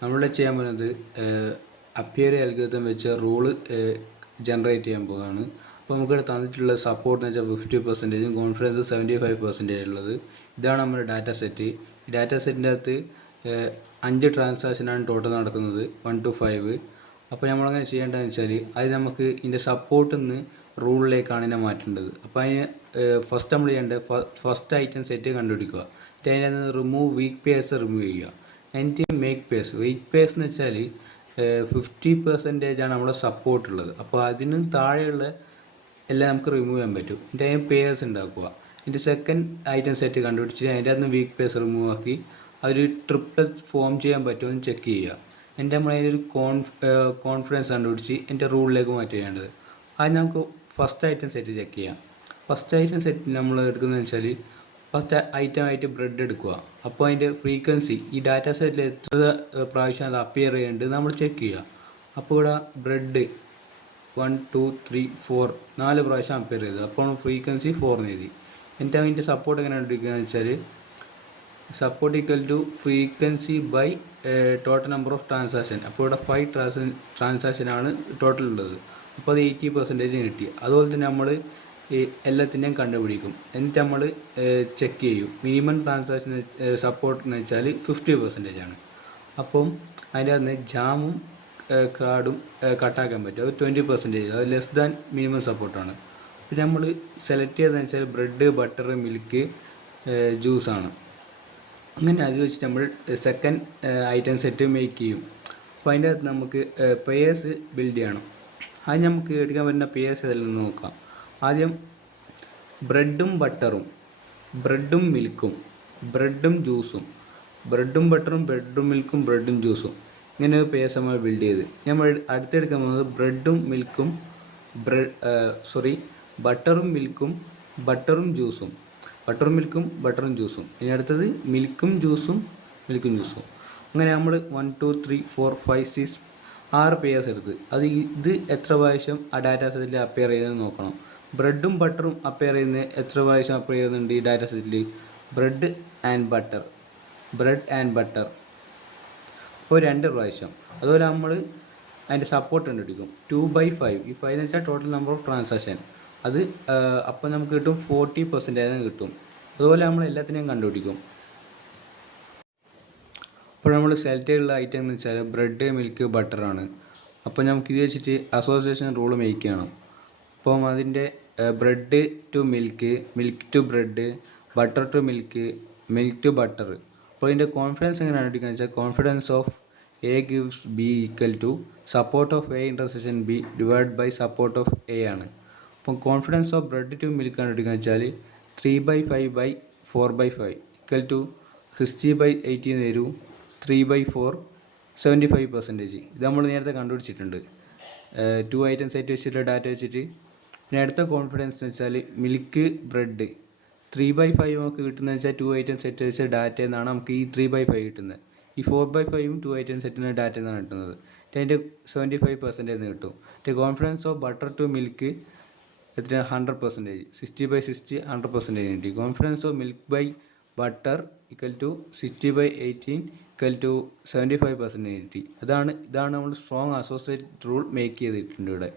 നമ്മളിവിടെ ചെയ്യാൻ പോകുന്നത് അപ്പിയറി അൽഗോരിതം വെച്ച് റൂള് ജനറേറ്റ് ചെയ്യാൻ പോകുന്നതാണ്. അപ്പോൾ നമുക്കിവിടെ തന്നിട്ടുള്ള സപ്പോർട്ട് എന്ന് വെച്ചാൽ 50%, കോൺഫിഡൻസ് 75% ഉള്ളത്. ഇതാണ് നമ്മുടെ ഡാറ്റ സെറ്റ്. ഈ ഡാറ്റ സെറ്റിൻ്റെ അകത്ത് 5 ട്രാൻസാക്ഷനാണ് ടോട്ടൽ നടക്കുന്നത്, 1 to 5. അപ്പോൾ നമ്മളങ്ങനെ ചെയ്യേണ്ടതെന്ന് വെച്ചാൽ അത് നമുക്ക് ഇതിൻ്റെ സപ്പോർട്ടിൽ നിന്ന് റൂളിലേക്കാണ് ഇതിനെ മാറ്റേണ്ടത്. അപ്പോൾ അതിന് ഫസ്റ്റ് നമ്മൾ ചെയ്യേണ്ടത് ഫസ്റ്റ് ഐറ്റം സെറ്റ് കണ്ടുപിടിക്കുക. അതിൻ്റെ നിന്ന് റിമൂവ് വീക്ക് പേഴ്സ് റിമൂവ് ചെയ്യുക. എന്നിട്ട് മേക്ക് പേഴ്സ്. വീക്ക് പേഴ്സ് എന്ന് വെച്ചാൽ 50% ആണ് നമ്മുടെ സപ്പോർട്ട് ഉള്ളത്. അപ്പോൾ അതിന് താഴെയുള്ള എല്ലാം നമുക്ക് റിമൂവ് ചെയ്യാൻ പറ്റും. എന്നിട്ട് അതിന് പേഴ്സ് ഉണ്ടാക്കുക. ഇതിൻ്റെ സെക്കൻഡ് ഐറ്റം സെറ്റ് കണ്ടുപിടിച്ച് അതിൻ്റെ അകത്ത് വീക്ക് പേഴ്സ് റിമൂവ് ആക്കി ഒരു ട്രിപ്ലറ്റ് ഫോം ചെയ്യാൻ പറ്റുമെന്ന് ചെക്ക് ചെയ്യുക. എന്നിട്ട് നമ്മൾ അതിനൊരു കോൺഫിഡൻസ് കണ്ടുപിടിച്ച് എൻ്റെ റൂളിലേക്ക് മാറ്റി ചെയ്യേണ്ടത്. അത് നമുക്ക് ഫസ്റ്റ് ഐറ്റം സെറ്റ് ചെക്ക് ചെയ്യാം. ഫസ്റ്റ് ഐറ്റം സെറ്റ് നമ്മൾ എടുക്കുന്നതെന്ന് വെച്ചാൽ ഫസ്റ്റ് ഐറ്റം ആയിട്ട് ബ്രെഡ് എടുക്കുക. അപ്പോൾ അതിൻ്റെ ഫ്രീക്വൻസി ഈ ഡാറ്റ സെറ്റിൽ എത്ര പ്രാവശ്യം അത് അപ്പിയർ ചെയ്യുന്നുണ്ട് നമ്മൾ ചെക്ക് ചെയ്യുക. അപ്പോൾ ഇവിടെ ബ്രെഡ് 1 2 3 4 4 പ്രാവശ്യം അപ്പിയർ ചെയ്തത്. അപ്പോൾ ഫ്രീക്വൻസി 4 എഴുതി. എന്നിട്ട് അതിൻ്റെ സപ്പോർട്ട് എങ്ങനെ കണ്ടുപിടിക്കുകയെന്ന് വെച്ചാൽ support equal to frequency by total number of transaction. അപ്പോൾ ഇവിടെ 5 ട്രാൻസാക്ഷനാണ് ടോട്ടൽ ഉള്ളത്. അപ്പോൾ അത് 80% കിട്ടി. അതുപോലെ തന്നെ നമ്മൾ എല്ലാത്തിൻ്റെയും കണ്ടുപിടിക്കും. എന്നിട്ട് നമ്മൾ ചെക്ക് ചെയ്യും. മിനിമം ട്രാൻസാക്ഷൻ സപ്പോർട്ട് എന്ന് വെച്ചാൽ 50% ആണ്. അപ്പം അതിൻ്റെ അകത്ത് ജാമും കാർഡും കട്ടാക്കാൻ പറ്റും. അത് 20%. അത് ലെസ് ദാൻ മിനിമം സപ്പോർട്ടാണ്. പിന്നെ നമ്മൾ സെലക്ട് ചെയ്തതെന്ന് വെച്ചാൽ ബ്രെഡ്, ബട്ടർ, മിൽക്ക്, ജ്യൂസാണ്. അങ്ങനെ അത് വെച്ചിട്ട് നമ്മൾ സെക്കൻഡ് ഐറ്റം സെറ്റ് മേക്ക് ചെയ്യും. അപ്പോൾ അതിൻ്റെ അകത്ത് നമുക്ക് പേഴ്സ് ബിൽഡ് ചെയ്യണം. അത് നമുക്ക് എടുക്കാൻ പറ്റുന്ന പേഴ്സ് ഏതെല്ലാം നോക്കാം. ആദ്യം ബ്രെഡും ബട്ടറും, ബ്രെഡും മിൽക്കും, ബ്രെഡും ജ്യൂസും, ബ്രെഡും ബട്ടറും, ബ്രെഡും മിൽക്കും, ബ്രെഡും ജ്യൂസും, ഇങ്ങനെ ഒരു പേഴ്സ് നമ്മൾ ബിൽഡ് ചെയ്ത് നമ്മൾ അടുത്തെടുക്കാൻ പോകുന്നത് ബ്രെഡും മിൽക്കും ബട്ടറും മിൽക്കും, ബട്ടറും ജ്യൂസും, ബട്ടറും മിൽക്കും, ബട്ടറും ജ്യൂസും. ഇനി അടുത്തത് മിൽക്കും ജ്യൂസും, മിൽക്കും ജ്യൂസും. അങ്ങനെ നമ്മൾ 1 2 3 4 5 6 6 പേഴ്സ് എടുത്ത് ഇത് എത്ര പ്രാവശ്യം ആ ഡാറ്റ സെറ്റിൽ അപ്പിയർ ചെയ്തെന്ന് നോക്കണം. ബ്രെഡും ബട്ടറും അപ്പിയർ ചെയ്യുന്നത് എത്ര പ്രാവശ്യം അപ്പിയർ ചെയ്യുന്നുണ്ട് ഈ data settle? Bread and butter, bread and butter. അപ്പോൾ 2 പ്രാവശ്യം. അതുപോലെ നമ്മൾ അതിൻ്റെ സപ്പോർട്ട് കണ്ടുപിടിക്കും. 2/5. ഈ 5 എന്ന് വെച്ചാൽ ടോട്ടൽ നമ്പർ ഓഫ് ട്രാൻസാക്ഷൻ. അത് അപ്പോൾ നമുക്ക് കിട്ടും 40% കിട്ടും. അതുപോലെ നമ്മൾ എല്ലാത്തിനെയും കണ്ടുപിടിക്കും. അപ്പോൾ നമ്മൾ സെലക്ട് ചെയ്തുള്ള ഐറ്റം എന്ന് വെച്ചാൽ ബ്രെഡ്, മിൽക്ക്, ബട്ടറാണ്. അപ്പോൾ നമുക്ക് ഇത് വെച്ചിട്ട് അസോസിയേഷൻ റൂൾ മേക്ക് ചെയ്യണം. അപ്പം അതിൻ്റെ bread to milk, milk to bread, butter to milk, milk to butter. അപ്പോൾ ഇതിൻ്റെ കോൺഫിഡൻസ് എങ്ങനെ കണ്ടുപിടിക്കുകയെന്ന് വെച്ചാൽ confidence of A gives B equal to support of A intersection B divide by support of A ആണ്. അപ്പം confidence of bread to milk കണ്ടുപിടിക്കുകയെന്ന് വെച്ചാൽ 3/5/4/5 equal to 60/80 എന്ന് വരും. 3/4 75%. ഇത് നമ്മൾ നേരത്തെ കണ്ടുപിടിച്ചിട്ടുണ്ട് 2 ഐറ്റം സെറ്റ് വെച്ചിട്ടുള്ള ഡാറ്റ വെച്ചിട്ട്. പിന്നെ അടുത്ത കോൺഫിഡൻസ് എന്ന് വെച്ചാൽ മിൽക്ക് ബ്രെഡ് 3/5 നമുക്ക് കിട്ടുന്നതെന്ന് വെച്ചാൽ 2 ഐറ്റം സെറ്റ് വെച്ച ഡാറ്റയിൽ നിന്നാണ് നമുക്ക് ഈ 3/5 കിട്ടുന്നത്. ഈ 4/5ഉം 2 ഐറ്റം സെറ്റിന് ഡാറ്റയിൽ നിന്നാണ് കിട്ടുന്നത്. അതിൻ്റെ 75% കിട്ടും. Confidence of butter to milk എത്ര? 100%. 60/60 100% കിട്ടി. Confidence of milk by butter equal to 60/18 equal to 75% കിട്ടി. ഇതാണ് നമ്മൾ സ്ട്രോങ് അസോസിയേറ്റ് റൂൾ മേക്ക് ചെയ്തിട്ടുണ്ട് ഇവിടെ.